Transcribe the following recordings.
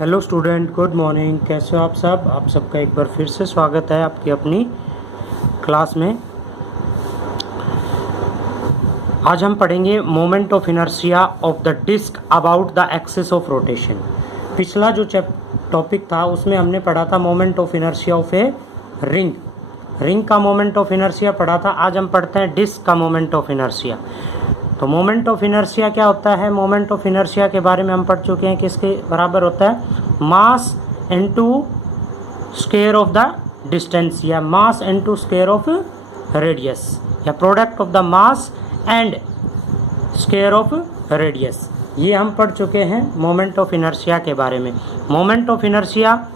Hello student, good morning. कैसे हो आप सब? आप सबका एक बार फिर से स्वागत है आपकी अपनी क्लास में। आज हम पढ़ेंगे moment of inertia of the disc about the axis of rotation. पिछला जो टॉपिक था उसमें हमने पढ़ा था moment of inertia of a ring का मोमेंट ऑफ इनर्शिया पढ़ा था। आज हम पढ़ते हैं डिस्क का मोमेंट ऑफ इनर्शिया। तो मोमेंट ऑफ इनर्शिया क्या होता है? मोमेंट ऑफ इनर्शिया के बारे में हम पढ़ चुके हैं। किसके बराबर होता है? Mass into square of the distance, या mass into square of radius, या product of the mass and square of radius. ये हम पढ़ चुके हैं मोमेंट ऑफ इनर्शिया के बारे में। Moment of inertia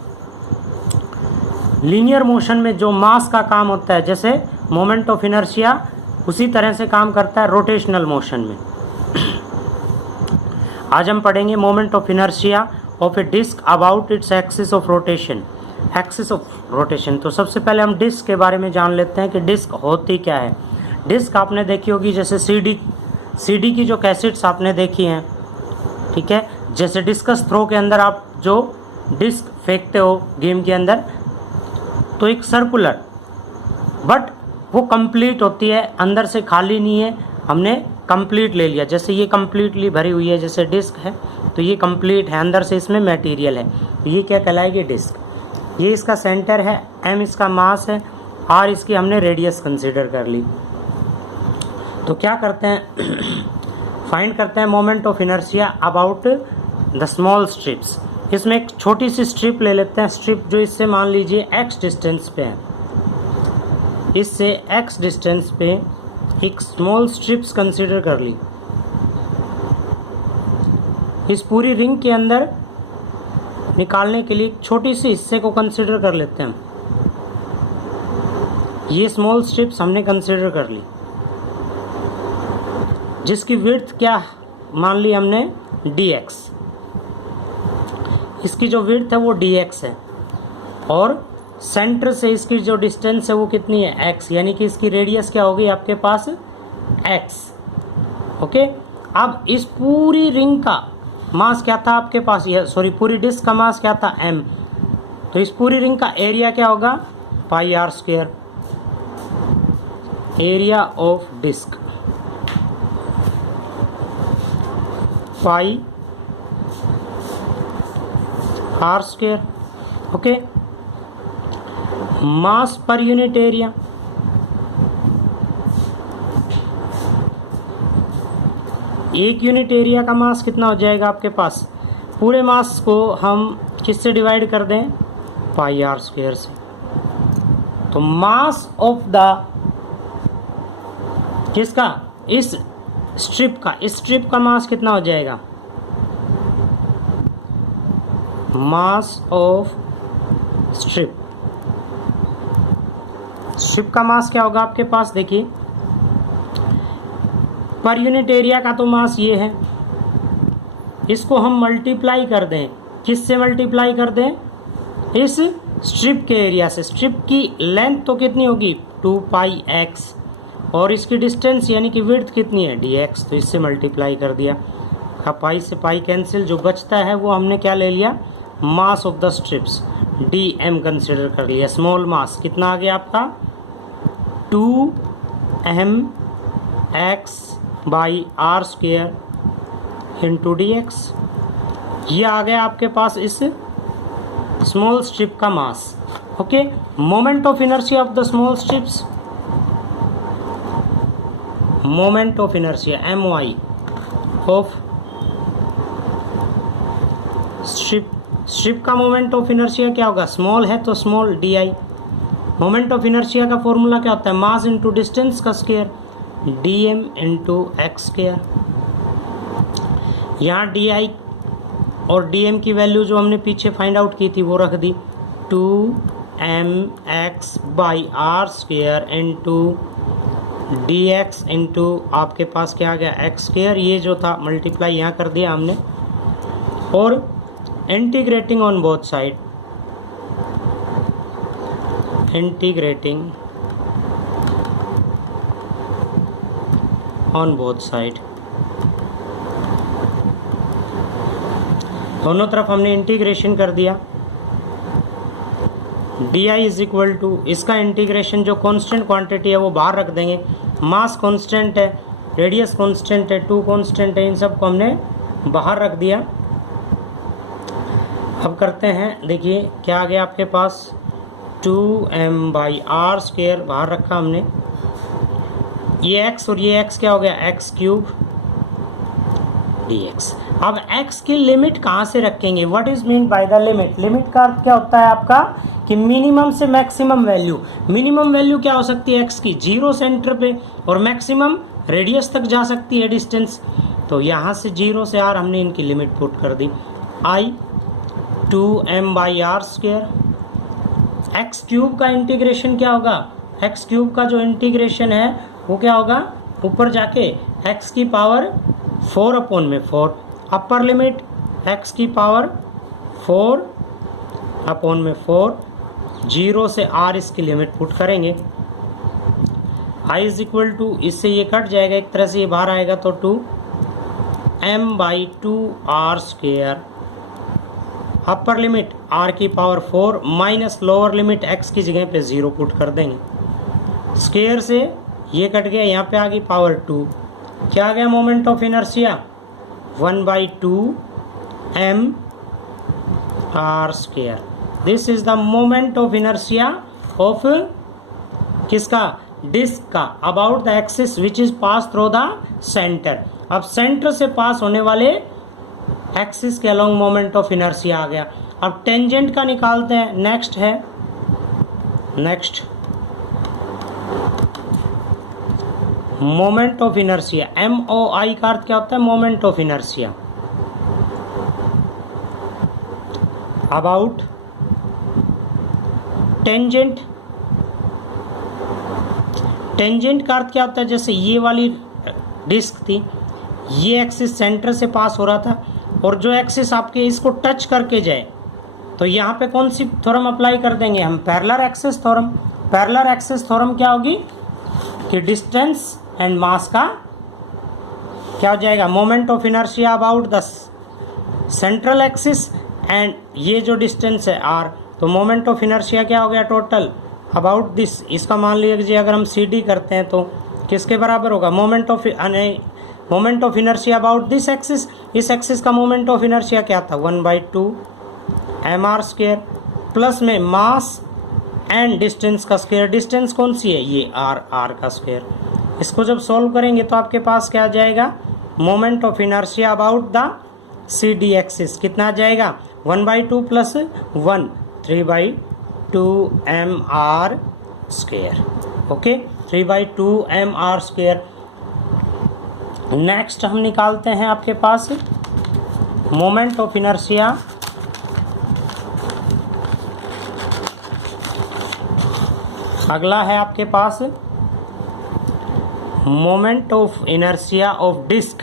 linear motion में जो मास का काम होता है, जैसे मोमेंट ऑफ इनर्शिया उसी तरह से काम करता है रोटेशनल मोशन में। आज हम पढ़ेंगे moment of inertia of a disc about its axis of rotation. Axis of rotation, तो सबसे पहले हम डिस्क के बारे में जान लेते हैं कि डिस्क होती क्या है। डिस्क आपने देखी होगी, जैसे सीडी की जो कैसेट्स आपने देखी हैं, ठीक है। जैसे डिस्कस थ्रो के अंदर आप जो डिस्क फेंकते हो गेम के अंदर, तो एक सर्कुलर, बट वो कंप्लीट होती है, अंदर से खाली नहीं है। हमने कंप्लीट ले लिया, जैसे ये कंप्लीटली भरी हुई है, जैसे डिस्क है तो ये कंप्लीट है, अंदर से इसमें मटेरियल है, तो ये क्या कहलाएगी? डिस्क। ये इसका सेंटर है, एम इसका मास है, आर इसकी हमने रेडियस कंसीडर कर ली। तो क्या करते हैं, फाइंड करते हैं moment of inertia about the small strips. इसमें एक छोटी सी स्ट्रिप ले लेते हैं, स्ट्रिप जो इससे मान लीजिए एक्स डिस्टेंस पे है, इससे एक्स डिस्टेंस पे एक स्मॉल स्ट्रिप्स कंसीडर कर ली। इस पूरी रिंग के अंदर निकालने के लिए छोटी सी हिस्से को कंसीडर कर लेते हैं हम। ये स्मॉल स्ट्रिप्स हमने कंसीडर कर ली, जिसकी विड्थ क्या मान ली हमने? dx। इसकी जो विड्थ है वो dx है, और सेंटर से इसकी जो डिस्टेंस है वो कितनी है? x, यानी कि इसकी रेडियस क्या होगी आपके पास? x। ओके। अब इस पूरी रिंग का मास क्या था आपके पास? सॉरी, पूरी डिस्क का मास क्या था? m। तो इस पूरी रिंग का एरिया क्या होगा? Pi R square, area of disc, pi R square. Okay. Mass पर यूनिट एरिया, एक यूनिट एरिया का मास कितना हो जाएगा आपके पास? पूरे मास को हम किससे डिवाइड कर दें? पाई आर स्क्वायर से। तो मास ऑफ द किसका? इस स्ट्रिप का, इस स्ट्रिप का मास कितना हो जाएगा? मास ऑफ स्ट्रिप, स्ट्रिप का मास क्या होगा आपके पास? देखिए, पर यूनिट एरिया का तो मास ये है, इसको हम मल्टीप्लाई कर दें, किससे मल्टीप्लाई कर दें? इस स्ट्रिप के एरिया से। स्ट्रिप की लेंथ तो कितनी होगी? 2 पाई एक्स, और इसकी डिस्टेंस यानी कि विड्थ कितनी है? dx। तो इससे मल्टीप्लाई कर दिया, पाई से पाई कैंसिल, जो बचता है वो हमने क्या ले लिया? Mass of the strips, dm consider कर लिया। स्मॉल मास कितना आ गया आपका? 2m x by are square into dx। ये आ गया आपके पास इस स्मॉल स्ट्रिप का mass. Okay. Moment of inertia of the small strips, moment of inertia my of strip का मोमेंट ऑफ इनर्शिया क्या होगा? स्मॉल है तो small di। Moment of inertia का फॉर्मूला क्या होता है? मास इंटू डिस्टेंस का square, dm into X square. यहाँ di और dm की वैल्यू जो हमने पीछे फाइंड आउट की थी वो रख दी, 2mx by are square into dx into आपके पास क्या आ गया? X square. ये जो था मल्टीप्लाई यहाँ कर दिया हमने, और integrating on both side, integrating on both side. दोनों तरफ हमने इंटीग्रेशन कर दिया। D I is equal to, इसका इंटीग्रेशन जो कांस्टेंट क्वांटिटी है वो बाहर रख देंगे, मास कांस्टेंट है, रेडियस कांस्टेंट है, 2 कांस्टेंट है, इन सब को हमने बाहर रख दिया। अब करते हैं, देखिए क्या आ गया आपके पास, 2m/r² बाहर रखा हमने, ये x और ये x क्या हो गया, x³ dx। अब x की लिमिट कहाँ से रखेंगे, what is mean by the limit. Limit का अर्थ क्या होता है आपका कि मिनिमम से मैक्सिमम वैल्यू। मिनिमम वैल्यू क्या हो सकती है x की, 0 सेंटर पे, और मैक्सिमम रेडियस तक जा सकती है डिस्टेंस। तो यहाँ से 0 से r हमने इनकी लिमिट पुट कर दी, I 2m/r²। x³ का इंटीग्रेशन क्या होगा, x³ का जो इंटीग्रेशन है वो क्या होगा, ऊपर जाके x की पावर 4/4, अपर लिमिट x की पावर 4/4, 0 से r इसकी लिमिट पुट करेंगे। I इज इक्वल टू, इससे ये कट जाएगा, एक तरह से ये बाहर आएगा, तो 2m/2r², अपर लिमिट r की power 4 minus lower limit x की जगह पे 0 पुट कर देंगे। स्क्वायर से ये कट गया, यहाँ पे आ गई पावर 2, क्या आ गया moment of inertia, 1/2m/r²। This is the moment of inertia of किसका, डिस्क का, about the axis which is pass through the centre. अब सेंटर से पास होने वाले एक्सिस के अलोंग मोमेंट ऑफ इनर्शिया आ गया। अब टेंजेंट का निकालते हैं, नेक्स्ट है, next moment of inertia, MOI का अर्थ क्या होता है, moment of inertia, about tangent. Tangent का अर्थ क्या होता है, जैसे ये वाली डिस्क थी, ये एक्सिस सेंटर से पास हो रहा था, और जो एक्सिस आपके इसको टच करके जाए, तो यहाँ पे कौन सी थ्योरम अप्लाई कर देंगे हम, parallel axis theorem. Parallel axis theorem क्या होगी कि डिस्टेंस एंड मास का क्या हो जाएगा, moment of inertia about the central axis, and ये जो डिस्टेंस है r, तो मोमेंट ऑफ इनर्शिया क्या हो गया टोटल अबाउट दिस। इसका मान लीजिए अगर हम CD करते हैं तो किसके बराबर होगा, moment of inertia about this axis. इस एक्सिस का मोमेंट ऑफ इनर्शिया क्या था, 1/2mr² प्लस में मास एंड डिस्टेंस का स्क्वायर। डिस्टेंस कौन सी है, ये r का स्क्वायर। इसको जब सॉल्व करेंगे तो आपके पास क्या आ जाएगा, moment of inertia about the CD axis कितना आ जाएगा, 1/2 + 1, 3/2mr²। Okay, 3/2mr²। नेक्स्ट हम निकालते हैं आपके पास मोमेंट ऑफ इनर्शिया अगला है आपके पास moment of inertia of disc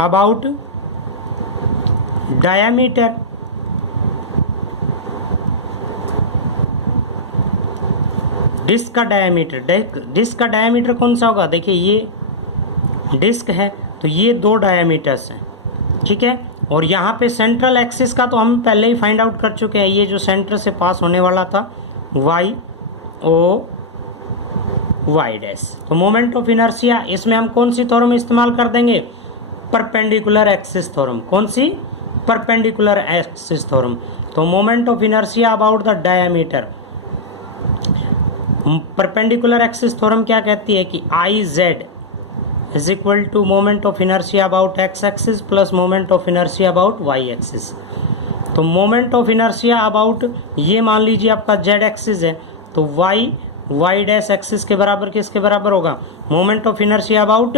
about diameter. Disc का डायमीटर, डिस्क का डायमीटर कौन सा होगा, देखिए ये डिस्क है तो ये 2 डायमीटर्स हैं, ठीक है। और यहाँ पे सेंट्रल एक्सिस का तो हम पहले ही फाइंड आउट कर चुके हैं, ये जो सेंटर से पास होने वाला था y_y'। तो मोमेंट ऑफ इनर्शिया इसमें हम कौन सी थ्योरम इस्तेमाल कर देंगे, परपेंडिकुलर एक्सिस थ्योरम। कौन सी, परपेंडिकुलर एक्सिस थ्योरम। तो moment of inertia about the diameter, perpendicular axis theorem क्या कहती है कि IZ is equal to moment of inertia about x axis plus moment of inertia about y axis. तो moment of inertia about ये मान लीजिए आपका z एक्सिस है, तो y' एक्सिस के बराबर किसके बराबर होगा, moment of inertia about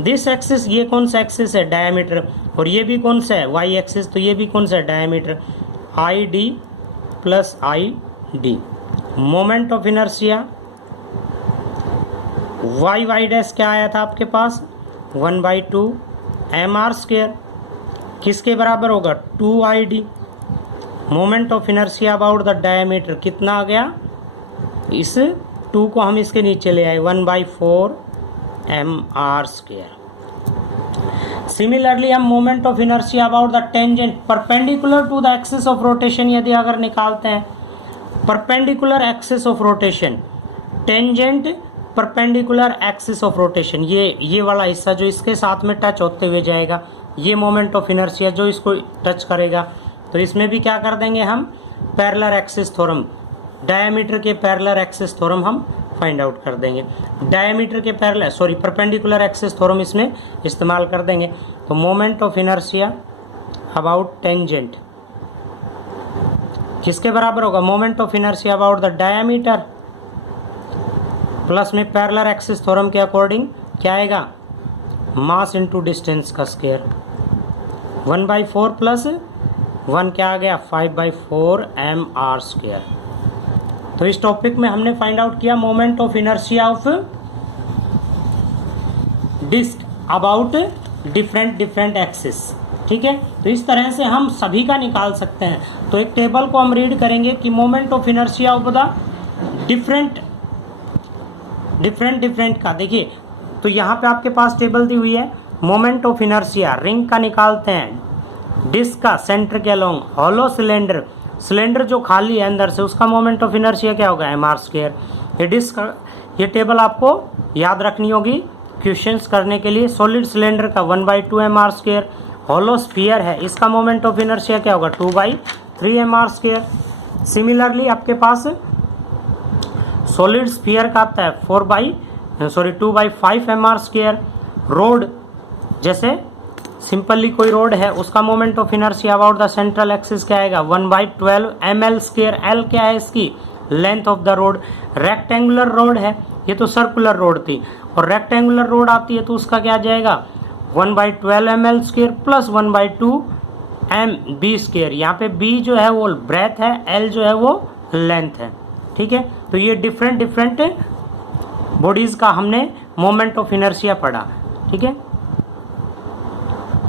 this axis. ये कौन सा एक्सिस है, डायमीटर, और ये भी कौन सा है, y एक्सिस, तो ये भी कौन सा है, diameter, ID + ID। Moment of inertia y' क्या आया था आपके पास, 1/2mr², किसके बराबर होगा, 2ID। Moment of inertia about the diameter कितना आ गया, इस 2 को हम इसके नीचे ले आए, 1/4mr²। सिमिलरली हम moment of inertia about the tangent perpendicular to the axis of rotation यदि अगर निकालते हैं, perpendicular axis of rotation, tangent perpendicular axis of rotation, ये वाला हिस्सा जो इसके साथ में टच होते हुए जाएगा, ये मोमेंट ऑफ इनर्शिया जो इसको टच करेगा, तो इसमें भी क्या कर देंगे हम, पैरेलल एक्सिस थ्योरम, डायमीटर के पैरेलल एक्सिस थ्योरम हम फाइंड आउट कर देंगे, डायमीटर के पैरेलल परपेंडिकुलर एक्सिस थ्योरम इसमें इस्तेमाल कर देंगे। तो moment of inertia about tangent किसके बराबर होगा, moment of inertia about the diameter plus में पैरेलल एक्सिस थ्योरम के अकॉर्डिंग क्या आएगा, मास इनटू डिस्टेंस का स्क्वायर, 1/4 प्लस 1 क्या आ गया, 5/4 mr²। तो इस टॉपिक में हमने फाइंड आउट किया moment of inertia of disc about different axis. ठीक है, तो इस तरह से हम सभी का निकाल सकते हैं। तो एक टेबल को हम रीड करेंगे कि moment of inertia of the different का, देखिए तो यहाँ पे आपके पास टेबल दी हुई है, मोमेंट ऑफ इनर्शिया रिंग का निकालते हैं, डिस्क का सेंटर के अलोंग, हॉलो सिलेंडर जो खाली है अंदर से उसका मोमेंट ऑफ इनर्शिया क्या होगा, mr²। ये डिस्क का ये टेबल आपको याद रखनी होगी क्वेश्चंस करने के लिए। सॉलिड सिलेंडर का 1/2 mr², हॉलो स्फीयर है इसका मोमेंट ऑफ इनर्शिया क्या होगा, 2/3 mr²। सिमिलरली आपके पास सॉलिड स्फीयर का आता है 2/5 mr²। रोड जैसे सिंपली कोई रोड है उसका moment of inertia about the central axis क्या आएगा, 1/12 ml²। एल क्या है इसकी, length of the road. Rectangular road है, ये तो सर्कुलर रोड थी, और रेक्टेंगुलर रोड आती है तो उसका क्या आ जाएगा, 1/12 ml² प्लस 1/2 mb²। यहाँ पे b जो है वो ब्रेथ है, l जो है वो लेंथ है। ठीक है, तो ये डिफरेंट बॉडीज का हमने मोमेंट ऑफ इनर्शिया पढ़ा। ठीक है।